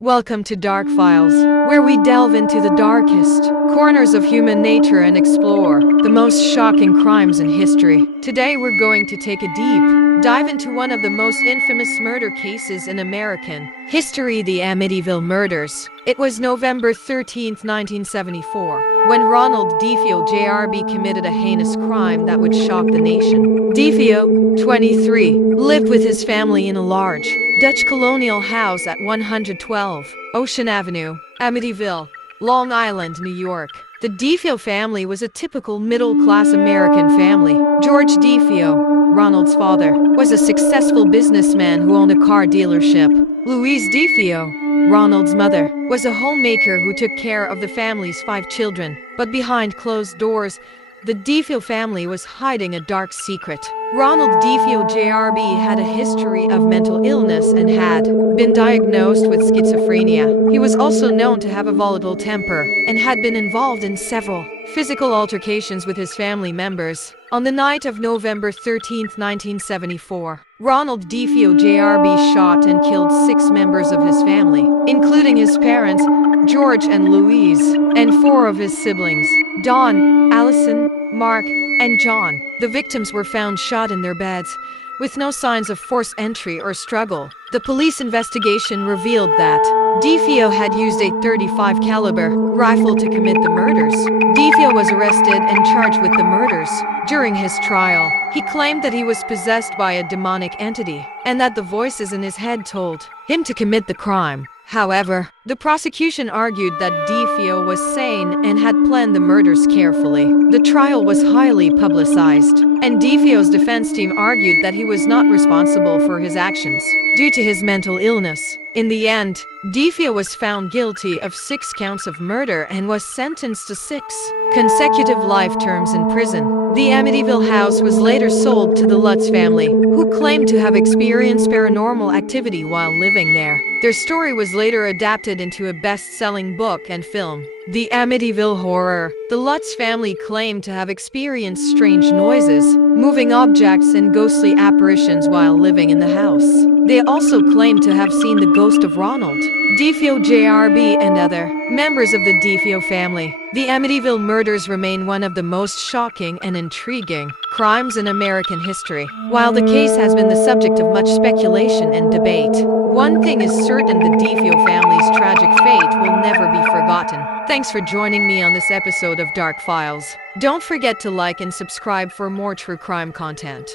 Welcome to Dark Files, where we delve into the darkest corners of human nature and explore the most shocking crimes in history. Today we're going to take a deep dive into one of the most infamous murder cases in American history, the Amityville murders. It was November 13th, 1974, when Ronald DeFeo Jr. committed a heinous crime that would shock the nation. DeFeo, 23, lived with his family in a large Dutch colonial house at 112 Ocean Avenue, Amityville, Long Island, New York. The DeFeo family was a typical middle-class American family. George DeFeo, Ronald's father, was a successful businessman who owned a car dealership. Louise DeFeo, Ronald's mother, was a homemaker who took care of the family's 5 children. But behind closed doors, the DeFeo family was hiding a dark secret. Ronald DeFeo Jr. had a history of mental illness and had been diagnosed with schizophrenia. He was also known to have a volatile temper and had been involved in several physical altercations with his family members. On the night of November 13, 1974, Ronald DeFeo Jr. shot and killed 6 members of his family, including his parents, George and Louise, and 4 of his siblings, Don, Allison, Mark, and John. The victims were found shot in their beds, with no signs of forced entry or struggle. The police investigation revealed that DeFeo had used a .35 caliber rifle to commit the murders. DeFeo was arrested and charged with the murders. During his trial, he claimed that he was possessed by a demonic entity and that the voices in his head told him to commit the crime. However, the prosecution argued that DeFeo was sane and had planned the murders carefully. The trial was highly publicized, and DeFeo's defense team argued that he was not responsible for his actions due to his mental illness. In the end, DeFeo was found guilty of 6 counts of murder and was sentenced to 6 consecutive life terms in prison. The Amityville house was later sold to the Lutz family, who claimed to have experienced paranormal activity while living there. Their story was later adapted into a best-selling book and film, The Amityville Horror. The Lutz family claimed to have experienced strange noises, moving objects, and ghostly apparitions while living in the house. They also claimed to have seen the ghost of Ronald DeFeo Jr. and other members of the DeFeo family. The Amityville murders remain one of the most shocking and intriguing crimes in American history. While the case has been the subject of much speculation and debate, one thing is certain: the DeFeo family's tragic fate will never be forgotten. Thanks for joining me on this episode of Dark Files. Don't forget to like and subscribe for more true crime content.